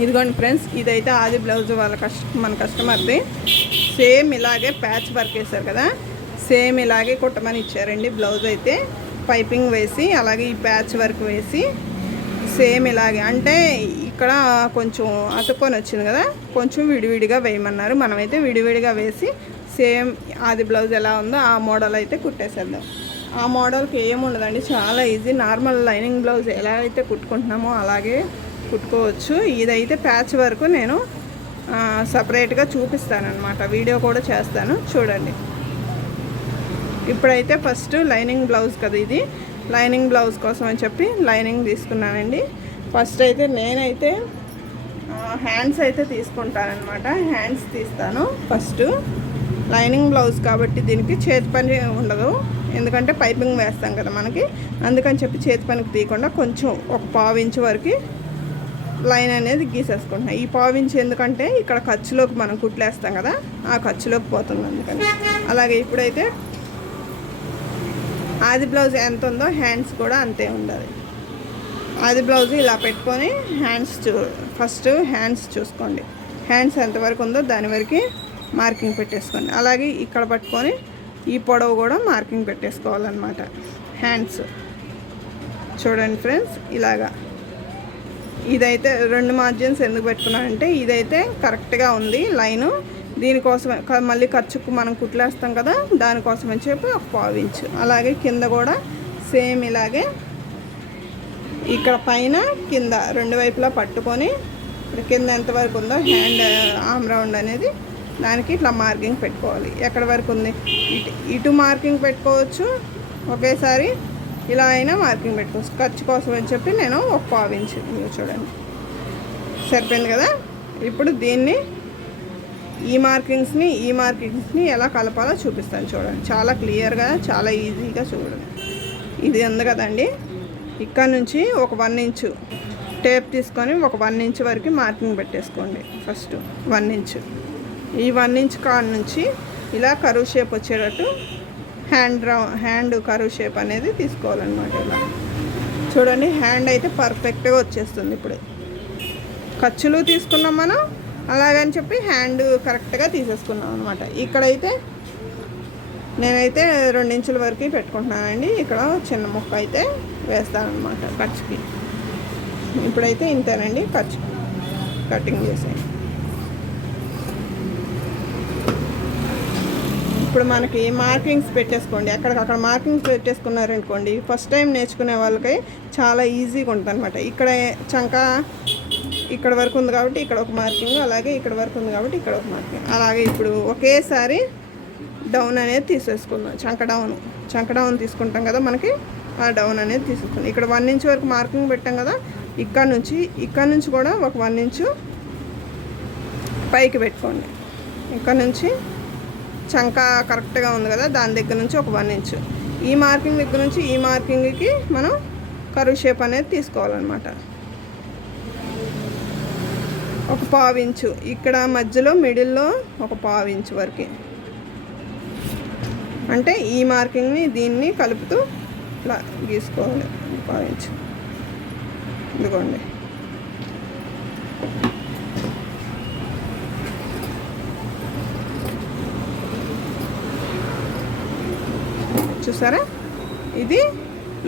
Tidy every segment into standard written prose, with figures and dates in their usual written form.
ఇదిగోండి ఫ్రెండ్స్, ఇదైతే ఆది బ్లౌజ్ వాళ్ళ మన కస్టమర్ది. సేమ్ ఇలాగే ప్యాచ్ వర్క్ వేశారు కదా, సేమ్ ఇలాగే కుట్టమని ఇచ్చారండి. బ్లౌజ్ అయితే పైపింగ్ వేసి అలాగే ఈ ప్యాచ్ వర్క్ వేసి సేమ్ ఇలాగే, అంటే ఇక్కడ కొంచెం అతుక్కొని వచ్చింది కదా, కొంచెం విడివిడిగా వేయమన్నారు. మనమైతే విడివిడిగా వేసి సేమ్ ఆది బ్లౌజ్ ఎలా ఉందో ఆ మోడల్ అయితే కుట్టేసేద్దాం. ఆ మోడల్కి ఏముండదండి, చాలా ఈజీ. నార్మల్ లైనింగ్ బ్లౌజ్ ఎలా అయితే కుట్టుకుంటున్నామో అలాగే కుట్టుకోవచ్చు. ఇదైతే ప్యాచ్ వరకు నేను సపరేట్గా చూపిస్తానన్నమాట, వీడియో కూడా చేస్తాను చూడండి. ఇప్పుడైతే ఫస్ట్ లైనింగ్ బ్లౌజ్ కదా ఇది, లైనింగ్ బ్లౌజ్ కోసం అని చెప్పి లైనింగ్ తీసుకున్నానండి. ఫస్ట్ అయితే నేనైతే హ్యాండ్స్ అయితే తీసుకుంటానమాట, హ్యాండ్స్ తీస్తాను ఫస్ట్. లైనింగ్ బ్లౌజ్ కాబట్టి దీనికి చేతి పని ఉండదు, ఎందుకంటే పైపింగ్ వేస్తాం కదా మనకి, అందుకని చెప్పి చేతి పనికి తీయకుండా కొంచెం ఒక 1/4 ఇంచు వరకు లైన్ అనేది గీసేసుకుంటున్నాం. ఈ 1/4 ఇంచు ఎందుకంటే ఇక్కడ ఖర్చులోకి మనం కుట్లేస్తాం కదా, ఆ ఖర్చులోకి పోతుంది అందుకని. అలాగే ఇప్పుడైతే ఆది బ్లౌజ్ ఎంత ఉందో హ్యాండ్స్ కూడా అంతే ఉండాలి. ఆది బ్లౌజ్ ఇలా పెట్టుకొని ఫస్ట్ హ్యాండ్స్ చూసుకోండి, హ్యాండ్స్ ఎంతవరకు ఉందో దాని వరకు మార్కింగ్ పెట్టేసుకోండి. అలాగే ఇక్కడ పట్టుకొని ఈ పొడవు కూడా మార్కింగ్ పెట్టేసుకోవాలన్నమాట. హ్యాండ్స్ చూడండి ఫ్రెండ్స్, ఇలాగా. ఇదైతే 2 మార్జిన్స్ ఎందుకు పెట్టుకున్నానంటే ఇదైతే కరెక్ట్గా ఉంది లైను, దీనికోసం మళ్ళీ ఖర్చుకు మనం కుట్లేస్తాం కదా, దానికోసం అని చెప్పి ఒక 1/4 ఇంచు. అలాగే కింద కూడా సేమ్ ఇలాగే, ఇక్కడ పైన కింద 2 వైపులా పట్టుకొని కింద ఎంతవరకు ఉందో హ్యాండ్ ఆమ్ రౌండ్ అనేది దానికి ఇట్లా మార్కింగ్ పెట్టుకోవాలి. ఎక్కడి వరకు ఉంది ఇటు మార్కింగ్ పెట్టుకోవచ్చు, ఒకేసారి ఇలా అయినా మార్కింగ్ పెట్టుకోవచ్చు. ఖర్చు కోసం అని చెప్పి నేను ఒక 1/4 ఇంచు చూడండి సరిపోయింది కదా. ఇప్పుడు దీన్ని ఈ మార్కింగ్స్ని ఎలా కలపాలో చూపిస్తాను చూడండి, చాలా క్లియర్గా చాలా ఈజీగా చూడండి. ఇది ఉంది కదండి, ఇక్కడ నుంచి ఒక 1 ఇంచు టేప్ తీసుకొని ఒక 1 ఇంచు వరకు మార్కింగ్ పెట్టేసుకోండి. ఫస్ట్ 1 ఇంచు, ఈ 1 ఇంచ్ కాడ నుంచి ఇలా కరువు షేప్ వచ్చేటట్టు హ్యాండ్ కరువు షేప్ అనేది తీసుకోవాలన్నమాట. ఇలా చూడండి, హ్యాండ్ అయితే పర్ఫెక్ట్గా వచ్చేస్తుంది. ఇప్పుడు ఖర్చులు తీసుకున్నాం మనం, అలాగని చెప్పి హ్యాండ్ కరెక్ట్గా తీసేసుకున్నాం అనమాట. ఇక్కడైతే నేనైతే 2 ఇంచుల వరకు పెట్టుకుంటున్నానండి. ఇక్కడ చిన్న ముక్క అయితే వేస్తానన్నమాట ఖర్చుకి. ఇప్పుడైతే ఇంతేనండి ఖర్చు కటింగ్ చేసాను. ఇప్పుడు మనకి మార్కింగ్స్ పెట్టేసుకోండి, అక్కడికక్కడ మార్కింగ్స్ పెట్టేసుకున్నారనుకోండి, ఫస్ట్ టైం నేర్చుకునే వాళ్ళకి చాలా ఈజీగా ఉంటుంది అనమాట. ఇక్కడ చంక ఇక్కడ వరకు ఉంది కాబట్టి ఇక్కడ ఒక మార్కింగ్, అలాగే ఇక్కడ వరకు ఉంది కాబట్టి ఇక్కడ ఒక మార్కింగ్. అలాగే ఇప్పుడు ఒకేసారి డౌన్ అనేది తీసేసుకుందాం. చంక డౌన్ తీసుకుంటాం కదా మనకి, ఆ డౌన్ అనేది తీసుకుంటాం. ఇక్కడ 1 ఇంచ్ వరకు మార్కింగ్ పెట్టాం కదా, ఇక్కడ నుంచి కూడా ఒక 1 ఇంచు పైకి పెట్టుకోండి. ఇక్కడ నుంచి చంక కరెక్ట్గా ఉంది కదా, దాని దగ్గర నుంచి ఒక 1 ఇంచు, ఈ మార్కింగ్ దగ్గర నుంచి ఈ మార్కింగ్కి మనం కరువు షేప్ అనేది తీసుకోవాలన్నమాట. ఒక 1/4 ఇంచు ఇక్కడ మధ్యలో మిడిల్లో ఒక 1/4 ఇంచు వరకు, అంటే ఈ మార్కింగ్ని దీన్ని కలుపుతూ ఇట్లా గీసుకోవాలి. 1/4 ఇంచు ఇదిగోండి. చూసారా, ఇది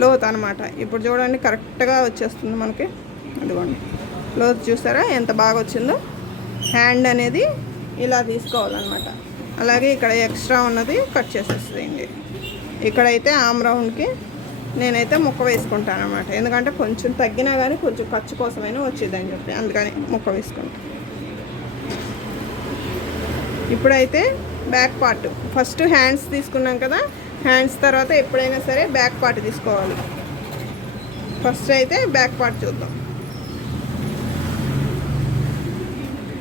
లోత్ అనమాట. ఇప్పుడు చూడండి కరెక్ట్గా వచ్చేస్తుంది మనకి, అదిగోండి లోతు చూసారా ఎంత బాగా వచ్చిందో. హ్యాండ్ అనేది ఇలా తీసుకోవాలన్నమాట. అలాగే ఇక్కడ ఎక్స్ట్రా ఉన్నది కట్ చేసేస్తుంది. ఇక్కడైతే ఆమ్ రౌండ్కి నేనైతే ముక్క వేసుకుంటాను అనమాట, ఎందుకంటే కొంచెం తగ్గినా కానీ కొంచెం ఖర్చు కోసమైనా వచ్చేదని చెప్పి, అందుకని ముక్క వేసుకుంటాను. ఇప్పుడైతే బ్యాక్ పార్ట్, ఫస్ట్ హ్యాండ్స్ తీసుకున్నాం కదా, హ్యాండ్స్ తర్వాత ఎప్పుడైనా సరే బ్యాక్ పార్ట్ తీసుకోవాలి. ఫస్ట్ అయితే బ్యాక్ పార్ట్ చూద్దాం.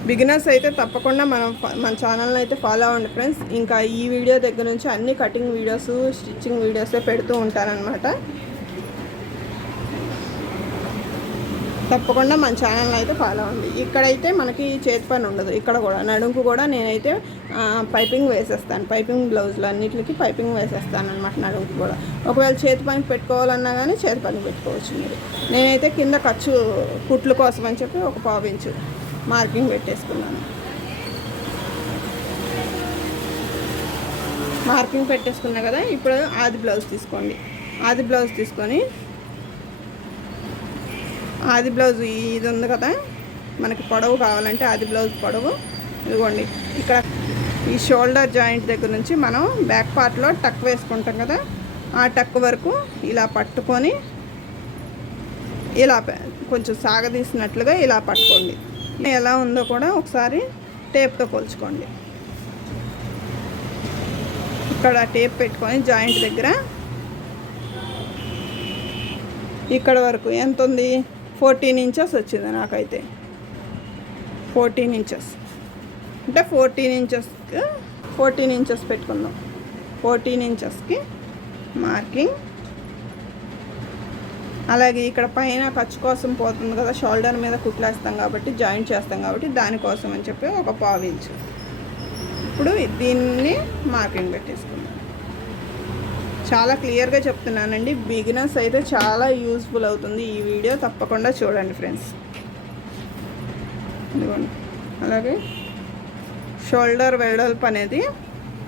బిగినర్స్ అయితే తప్పకుండా మన ఛానల్ని అయితే ఫాలో అవ్వండి ఫ్రెండ్స్. ఇంకా ఈ వీడియో దగ్గర నుంచి అన్ని కటింగ్ వీడియోస్, స్టిచ్చింగ్ వీడియోసే పెడుతూ ఉంటానన్నమాట. తప్పకుండా మన ఛానల్ అయితే ఫాలో అవ్వండి. ఇక్కడైతే మనకి చేతి పని ఉండదు. ఇక్కడ కూడా నడుముకు కూడా నేనైతే పైపింగ్ వేసేస్తాను. పైపింగ్ బ్లౌజులు అన్నిటికి పైపింగ్ వేసేస్తాను అనమాట. నడుముకు కూడా ఒకవేళ చేతి పని పెట్టుకోవాలన్నా కానీ చేతి పని పెట్టుకోవచ్చు మీరు. నేనైతే కింద ఖర్చు కుట్లు కోసం అని చెప్పి ఒక 1/4 ఇంచు మార్కింగ్ పెట్టేసుకున్నాను. మార్కింగ్ పెట్టేసుకున్నా కదా. ఇప్పుడు ఆది బ్లౌజ్ తీసుకోండి. ఆది బ్లౌజ్ తీసుకొని ఆది బ్లౌజ్ ఇది ఉంది కదా, మనకి పొడవు కావాలంటే ఆది బ్లౌజ్ పొడవు ఇదిగోండి. ఇక్కడ ఈ షోల్డర్ జాయింట్ దగ్గర నుంచి మనం బ్యాక్ పార్ట్లో టక్ వేసుకుంటాం కదా, ఆ టక్ వరకు ఇలా పట్టుకొని ఇలా కొంచెం సాగదీసినట్లుగా ఇలా పట్టుకోండి. ఎలా ఉందో కూడా ఒకసారి టేప్తో కొలుచుకోండి. ఇక్కడ టేప్ పెట్టుకొని జాయింట్ దగ్గర ఇక్కడ వరకు ఎంత ఉంది, 14 ఇంచెస్ వచ్చింది నాకైతే. 14 ఇంచెస్ అంటే 14 ఇంచెస్ పెట్టుకుందాం. 14 ఇంచెస్కి మార్కింగ్. అలాగే ఇక్కడ పైన ఖర్చు కోసం పోతుంది కదా, షోల్డర్ మీద కుట్లేస్తాం కాబట్టి, జాయింట్ చేస్తాం కాబట్టి దానికోసం అని చెప్పి ఒక 1/4 ఇంచు. ఇప్పుడు దీన్ని మార్కింగ్ పెట్టేసుకుందాం. చాలా క్లియర్గా చెప్తున్నానండి. బిగినర్స్ అయితే చాలా యూస్ఫుల్ అవుతుంది ఈ వీడియో. తప్పకుండా చూడండి ఫ్రెండ్స్. ఇదిగోండి. అలాగే షోల్డర్ వెడల్పు అనేది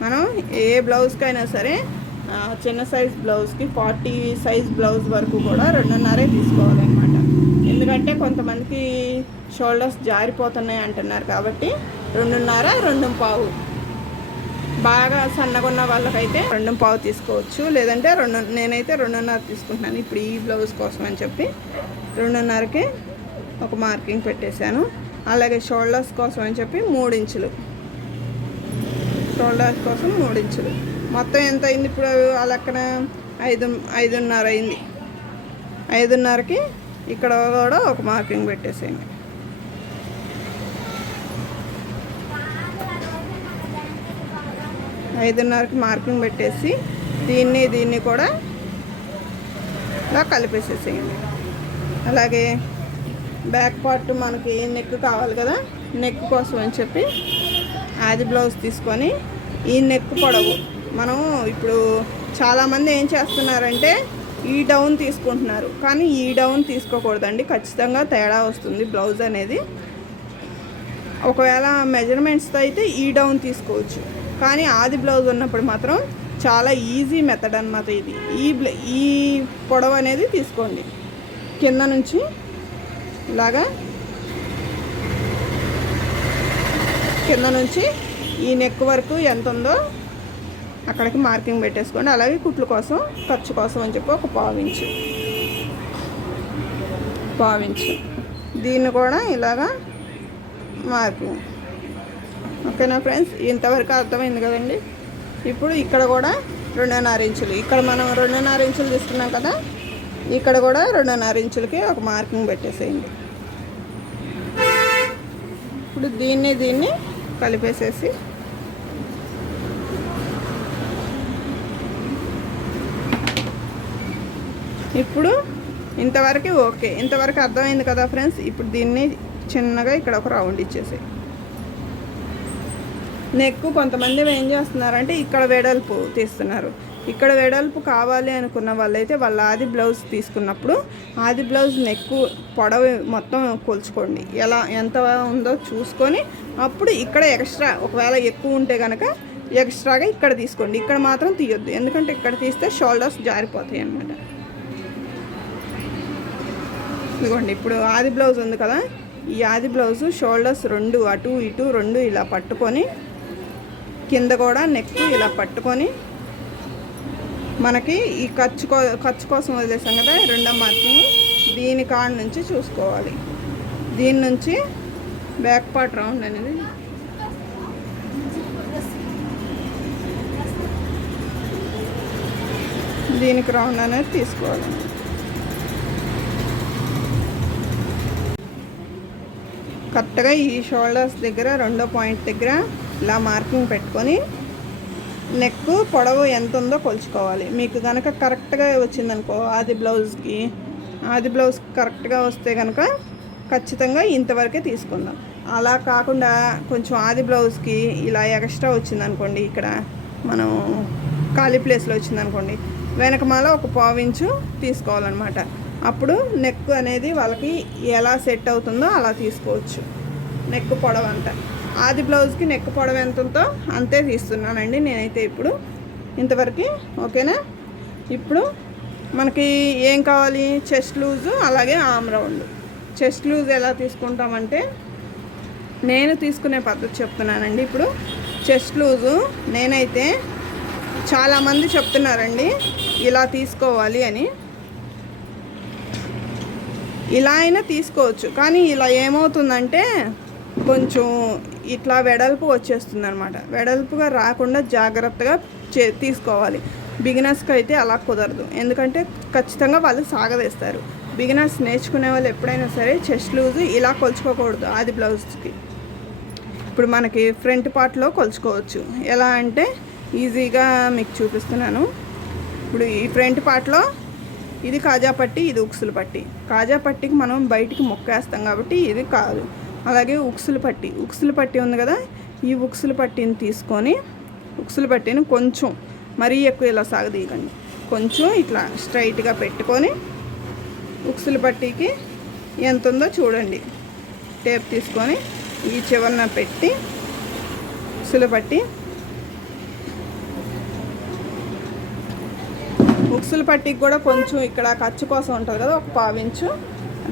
మనం ఏ బ్లౌజ్కైనా సరే చిన్న సైజ్ బ్లౌజ్కి 40 సైజ్ బ్లౌజ్ వరకు కూడా 2.5 తీసుకోవాలన్నమాట. ఎందుకంటే కొంతమందికి షోల్డర్స్ జారిపోతున్నాయి అంటున్నారు కాబట్టి 2.5, 2.25. బాగా సన్నగా ఉన్న వాళ్ళకైతే 2.25 తీసుకోవచ్చు. లేదంటే నేనైతే 2.5 తీసుకుంటున్నాను ఇప్పుడు ఈ బ్లౌజ్ కోసం అని చెప్పి 2.5కి ఒక మార్కింగ్ పెట్టేశాను. అలాగే షోల్డర్స్ కోసం అని చెప్పి 3 ఇంచులు, షోల్డర్స్ కోసం 3 ఇంచులు. మొత్తం ఎంత అయింది ఇప్పుడు ఆ లెక్కన 5.5 అయింది. 5.5కి ఇక్కడ కూడా ఒక మార్కింగ్ పెట్టేసేయండి. ఐదున్నరకి మార్కింగ్ పెట్టేసి దీన్ని కూడా ఇలా కలిపేసేసేయండి. అలాగే బ్యాక్ పార్ట్ మనకి నెక్ కావాలి కదా, నెక్ కోసం అని చెప్పి ఆది బ్లౌజ్ తీసుకొని ఈ నెక్ పొడవు మనం ఇప్పుడు చాలామంది ఏం చేస్తున్నారంటే ఈ డౌన్ తీసుకుంటున్నారు. కానీ ఈ డౌన్ తీసుకోకూడదండి, ఖచ్చితంగా తేడా వస్తుంది బ్లౌజ్ అనేది. ఒకవేళ మెజర్మెంట్స్తో అయితే ఈ డౌన్ తీసుకోవచ్చు, కానీ ఆది బ్లౌజ్ ఉన్నప్పుడు మాత్రం చాలా ఈజీ మెథడ్ అన్నమాట ఇది. ఈ పొడవు అనేది తీసుకోండి. కింద నుంచి ఇలాగా కింద నుంచి ఈ నెక్ వరకు ఎంత ఉందో అక్కడికి మార్కింగ్ పెట్టేసుకోండి. అలాగే కుట్లు కోసం ఖర్చు కోసం అని చెప్పి ఒక 1/4 ఇంచు దీన్ని కూడా ఇలాగా మార్కింగ్. ఓకేనా ఫ్రెండ్స్, ఇంతవరకు అర్థమైంది కదండి. ఇప్పుడు ఇక్కడ కూడా 2.5 ఇంచులు, ఇక్కడ మనం 2.5 ఇంచులు తీసుకున్నాం కదా, ఇక్కడ కూడా 2.5 ఇంచులకి ఒక మార్కింగ్ పెట్టేసేయండి. ఇప్పుడు దీన్ని కలిపేసేసి ఇప్పుడు ఇంతవరకు ఓకే, ఇంతవరకు అర్థమైంది కదా ఫ్రెండ్స్. ఇప్పుడు దీన్ని చిన్నగా ఇక్కడ ఒక రౌండ్ ఇచ్చేసి నెక్ కొంతమంది ఏం చేస్తున్నారంటే ఇక్కడ వెడల్పు తీస్తున్నారు. ఇక్కడ వెడల్పు కావాలి అనుకున్న వాళ్ళైతే వాళ్ళ ఆది బ్లౌజ్ తీసుకున్నప్పుడు ఆది బ్లౌజ్ నెక్ పొడవు మొత్తం కొలుచుకోండి. ఎంత ఉందో చూసుకొని అప్పుడు ఇక్కడ ఎక్స్ట్రా ఒకవేళ ఎక్కువ ఉంటే కనుక ఎక్స్ట్రాగా ఇక్కడ తీసుకోండి. ఇక్కడ మాత్రం తీయొద్దు, ఎందుకంటే ఇక్కడ తీస్తే షోల్డర్స్ జారిపోతాయి అన్నమాట. ఇదిగోండి, ఇప్పుడు ఆది బ్లౌజ్ ఉంది కదా, ఈ ఆది బ్లౌజు షోల్డర్స్ 2 అటు ఇటు 2 ఇలా పట్టుకొని కింద కూడా నెక్ ఇలా పట్టుకొని మనకి ఈ ఖర్చు కోసం వదిలేసాం కదా 2వ మార్కింగ్, దీని కాడ నుంచి చూసుకోవాలి. దీని నుంచి బ్యాక్ పార్ట్ రౌండ్ అనేది దీనికి రౌండ్ అనేది తీసుకోవాలి. కరెక్ట్గా ఈ షోల్డర్స్ దగ్గర 2వ పాయింట్ దగ్గర ఇలా మార్కింగ్ పెట్టుకొని నెక్ పొడవు ఎంత ఉందో కొలుచుకోవాలి. మీకు కనుక కరెక్ట్గా వచ్చిందనుకో ఆది బ్లౌజ్కి ఆది బ్లౌజ్ కరెక్ట్గా వస్తే కనుక ఖచ్చితంగా ఇంతవరకే తీసుకుందాం. అలా కాకుండా కొంచెం ఆది బ్లౌజ్కి ఇలా ఎక్స్ట్రా వచ్చిందనుకోండి, ఇక్కడ మనం ఖాళీ ప్లేస్లో వచ్చిందనుకోండి, వెనకమాల ఒక పావించు తీసుకోవాలన్నమాట. అప్పుడు నెక్ అనేది వాళ్ళకి ఎలా సెట్ అవుతుందో అలా తీసుకోవచ్చు. నెక్ పొడవు అంతా ఆది బ్లౌజ్కి నెక్ పొడవు ఎంత ఉందో అంతే తీస్తున్నానండి నేనైతే ఇప్పుడు ఇంతవరకు. ఓకేనా? ఇప్పుడు మనకి ఏం కావాలి? చెస్ట్ లూజు అలాగే ఆమ్ రౌండ్. చెస్ట్ లూజ్ ఎలా తీసుకుంటామంటే నేను తీసుకునే పద్ధతి చెప్తున్నానండి. ఇప్పుడు చెస్ట్ లూజు నేనైతే చాలామంది చెప్తున్నారండి ఇలా తీసుకోవాలి అని. ఇలా అయినా తీసుకోవచ్చు, కానీ ఇలా ఏమవుతుందంటే కొంచెం ఇట్లా వెడల్పు వచ్చేస్తుంది అనమాట. వెడల్పుగా రాకుండా జాగ్రత్తగా తీసుకోవాలి. బిగినర్స్కి అయితే అలా కుదరదు, ఎందుకంటే ఖచ్చితంగా వాళ్ళు సాగదీస్తారు. బిగినర్స్ నేర్చుకునే వాళ్ళు ఎప్పుడైనా సరే చెస్ట్ లూజ్ ఇలా కొలుచుకోకూడదు. ఆది బ్లౌజ్కి ఇప్పుడు మనకి ఫ్రంట్ పార్ట్లో కొలుచుకోవచ్చు. ఎలా అంటే ఈజీగా మీకు చూపిస్తున్నాను. ఇప్పుడు ఈ ఫ్రంట్ పార్ట్లో ఇది కాజా పట్టి, ఇది ఉక్సులు పట్టి. కాజా పట్టికి మనం బయటికి మొక్కేస్తాం కాబట్టి ఇది కాదు. అలాగే ఉక్సులు పట్టి ఉంది కదా, ఈ ఉక్సులు పట్టిని తీసుకొని ఉక్సులు పట్టిని కొంచెం మరీ ఎక్కువ ఇలా సాగదీయకండి, కొంచెం ఇట్లా స్ట్రైట్గా పెట్టుకొని ఉక్సులు పట్టికి ఎంత ఉందో చూడండి. టేప్ తీసుకొని ఈ చివరన పెట్టి ఉక్సులు పట్టి, ఉక్సులు పట్టికి కూడా కొంచెం ఇక్కడ ఖర్చు కోసం ఉంటుంది కదా, ఒక పావించు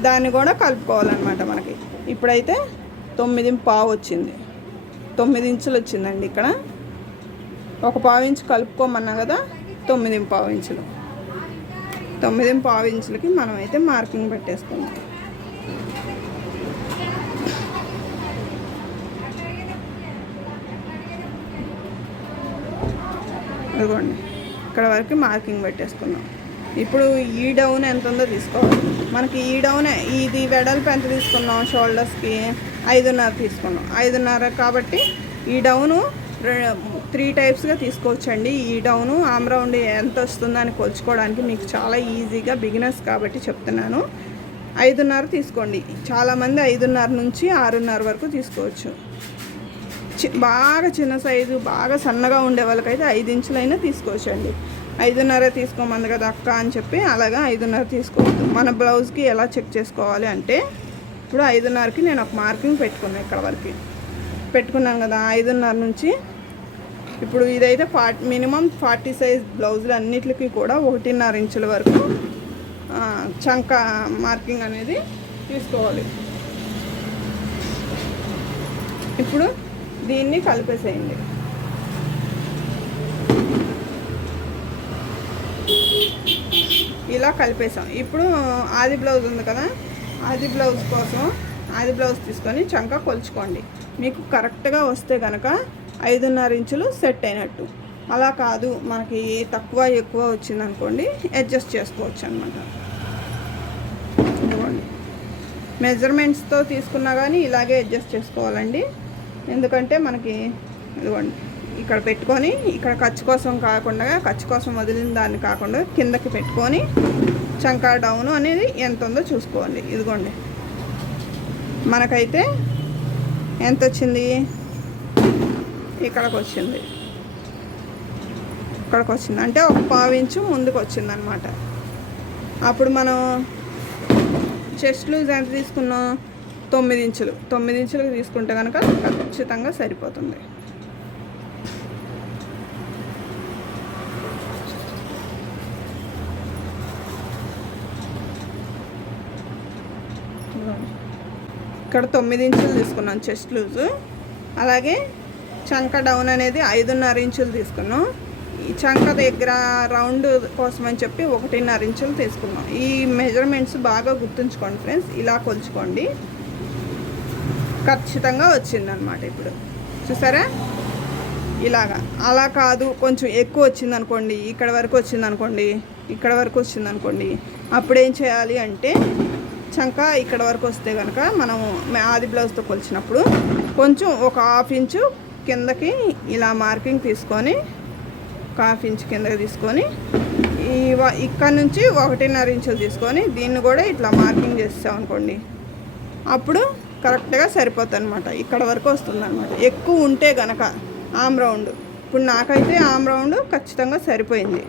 దాన్ని కూడా కలుపుకోవాలన్నమాట. మనకి ఇప్పుడైతే 9.5 వచ్చింది, 9 ఇంచులు వచ్చిందండి. ఇక్కడ ఒక పావించు కలుపుకోమన్నా కదా, 9.5 ఇంచులు. 9.5 ఇంచులకి మనం అయితే మార్కింగ్ పెట్టేసుకుందాం. ఇదిగోండి, ఇక్కడ వరకు మార్కింగ్ పెట్టేసుకుందాం. ఇప్పుడు ఈ డౌన్ ఎంత ఉందో తీసుకోవాలి. మనకి ఈ డౌన్ ఇది వెడల్పు ఎంత తీసుకున్నాం, షోల్డర్స్కి 5.5 తీసుకున్నాం. 5.5 కాబట్టి ఈ డౌను 3 టైప్స్గా తీసుకోవచ్చండి. ఈ డౌను ఆమ్ రౌండ్ ఎంత వస్తుందని కొలుచుకోవడానికి మీకు చాలా ఈజీగా, బిగినర్స్ కాబట్టి చెప్తున్నాను. 5.5 తీసుకోండి. చాలామంది 5.5 నుంచి 6.5 వరకు తీసుకోవచ్చు. బాగా చిన్న సైజు, బాగా సన్నగా ఉండే వాళ్ళకైతే 5 ఇంచులైనా తీసుకోవచ్చు అండి. 5.5 తీసుకోమంది కదా అక్క అని చెప్పి అలాగా 5.5 తీసుకోవద్దు. మన బ్లౌజ్కి ఎలా చెక్ చేసుకోవాలి అంటే, ఇప్పుడు 5.5కి నేను ఒక మార్కింగ్ పెట్టుకున్నాను. ఇక్కడ వరకు పెట్టుకున్నాను కదా, 5.5 నుంచి ఇప్పుడు ఇదైతే మినిమం 40 సైజ్ బ్లౌజులు అన్నిటికీ కూడా 1.5 ఇంచుల వరకు చంక మార్కింగ్ అనేది తీసుకోవాలి. ఇప్పుడు దీన్ని కలిపేసేయండి. ఇలా కలిపేసాం. ఇప్పుడు ఆది బ్లౌజ్ ఉంది కదా, ఆది బ్లౌజ్ కోసం ఆది బ్లౌజ్ తీసుకొని చంక కొలుచుకోండి. మీకు కరెక్ట్గా వస్తే కనుక 5.5 ఇంచులు సెట్ అయినట్టు. అలా కాదు, మనకి తక్కువ ఎక్కువ వచ్చిందనుకోండి, అడ్జస్ట్ చేసుకోవచ్చు అనమాట. ఇదిగోండి, మెజర్మెంట్స్తో తీసుకున్నా కానీ ఇలాగే అడ్జస్ట్ చేసుకోవాలండి. ఎందుకంటే మనకి ఇదిగోండి ఇక్కడ పెట్టుకొని, ఇక్కడ ఖర్చు కోసం కాకుండా, ఖర్చు కోసం వదిలిన దాన్ని కాకుండా కిందకి పెట్టుకొని చంకా డౌన్ అనేది ఎంత ఉందో చూసుకోండి. ఇదిగోండి, మనకైతే ఎంత వచ్చింది, ఇక్కడికి వచ్చింది. ఇక్కడికి వచ్చింది అంటే ఒక 1/4 ఇంచు ముందుకు వచ్చిందనమాట. అప్పుడు మనం చెస్ట్ లూజ్ ఎంత తీసుకున్నాం, 9 ఇంచులు. 9 ఇంచులకు తీసుకుంటే కనుక ఖచ్చితంగా సరిపోతుంది. ఇక్కడ 9 ఇంచులు తీసుకున్నాం చెస్ట్ లూజు. అలాగే చంక డౌన్ అనేది 5.5 ఇంచులు తీసుకున్నాం. ఈ చంక దగ్గర రౌండ్ కోసం అని చెప్పి 1.5 ఇంచులు తీసుకున్నాం. ఈ మెజర్మెంట్స్ బాగా గుర్తుంచుకోండి ఫ్రెండ్స్, ఇలా కొలుచుకోండి. ఖచ్చితంగా వచ్చిందనమాట. ఇప్పుడు చూసారా, ఇలాగా. అలా కాదు, కొంచెం ఎక్కువ వచ్చిందనుకోండి, ఇక్కడ వరకు వచ్చిందనుకోండి, ఇక్కడ వరకు వచ్చిందనుకోండి, అప్పుడేం చేయాలి అంటే చంక ఇక్కడ వరకు వస్తే కనుక మనం ఆది బ్లౌజ్తో కొలిచినప్పుడు కొంచెం ఒక 1/2 ఇంచు కిందకి ఇలా మార్కింగ్ తీసుకొని, 1/2 ఇంచు కిందకి తీసుకొని ఇక్కడ నుంచి 1.5 ఇంచులు తీసుకొని దీన్ని కూడా ఇట్లా మార్కింగ్ చేస్తాం అనుకోండి, అప్పుడు కరెక్ట్గా సరిపోతుంది అనమాట. ఇక్కడ వరకు వస్తుంది అనమాట. ఎక్కువ ఉంటే గనక ఆమ్ రౌండ్, ఇప్పుడు నాకైతే ఆమ్ రౌండ్ ఖచ్చితంగా సరిపోయింది.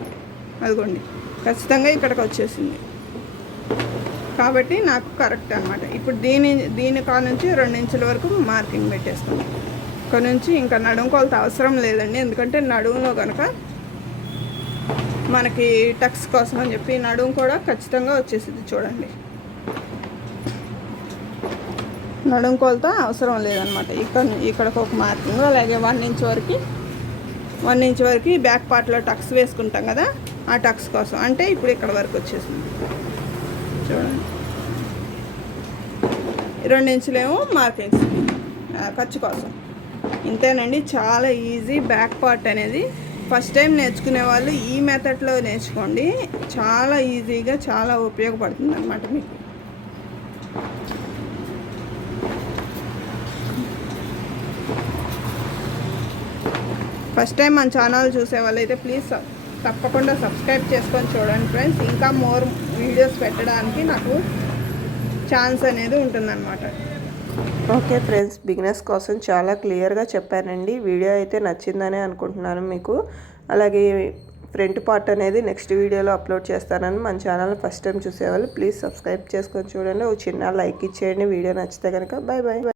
అదిగోండి ఖచ్చితంగా ఇక్కడికి వచ్చేసింది కాబట్టి నాకు కరెక్ట్ అనమాట. ఇప్పుడు దీని కాడ నుంచి 2 ఇంచుల వరకు మార్కింగ్ పెట్టేస్తాను. ఇక్కడ నుంచి ఇంకా నడుము కొలత అవసరం లేదండి, ఎందుకంటే నడుములో కనుక మనకి టక్స్ కోసం అని చెప్పి నడుము కూడా ఖచ్చితంగా వచ్చేసింది. చూడండి, నడుము కొలత అవసరం లేదనమాట. ఇక్కడికి ఒక మార్కింగ్, అలాగే 1 ఇంచ్ వరకు బ్యాక్ పార్ట్లో టక్స్ వేసుకుంటాం కదా, ఆ టక్స్ కోసం. అంటే ఇప్పుడు ఇక్కడ వరకు వచ్చేసింది చూడండి. 2 ఇంచులేమో మార్కింగ్స్ ఖర్చు కోసం. ఇంతేనండి, చాలా ఈజీ. బ్యాక్ పార్ట్ అనేది ఫస్ట్ టైం నేర్చుకునే వాళ్ళు ఈ మెథడ్లో నేర్చుకోండి. చాలా ఈజీగా, చాలా ఉపయోగపడుతుంది అన్నమాట మీకు. ఫస్ట్ టైం మన ఛానల్ చూసే వాళ్ళైతే ప్లీజ్ తప్పకుండా సబ్స్క్రైబ్ చేసుకొని చూడండి ఫ్రెండ్స్. ఇంకా మోర్ వీడియోస్ పెట్టడానికి నాకు ఛాన్స్ అనేది ఉంటుందన్నమాట. ఓకే ఫ్రెండ్స్, బిగినర్స్ కోసం చాలా క్లియర్గా చెప్పానండి. వీడియో అయితే నచ్చిందని అనుకుంటున్నాను మీకు. అలాగే ఫ్రంట్ పార్ట్ అనేది నెక్స్ట్ వీడియోలో అప్లోడ్ చేస్తానని మన ఛానల్ ఫస్ట్ టైం చూసేవాళ్ళు ప్లీజ్ సబ్స్క్రైబ్ చేసుకొని చూడండి. ఒక చిన్న లైక్ ఇచ్చేయండి వీడియో నచ్చితే కనుక. Bye bye.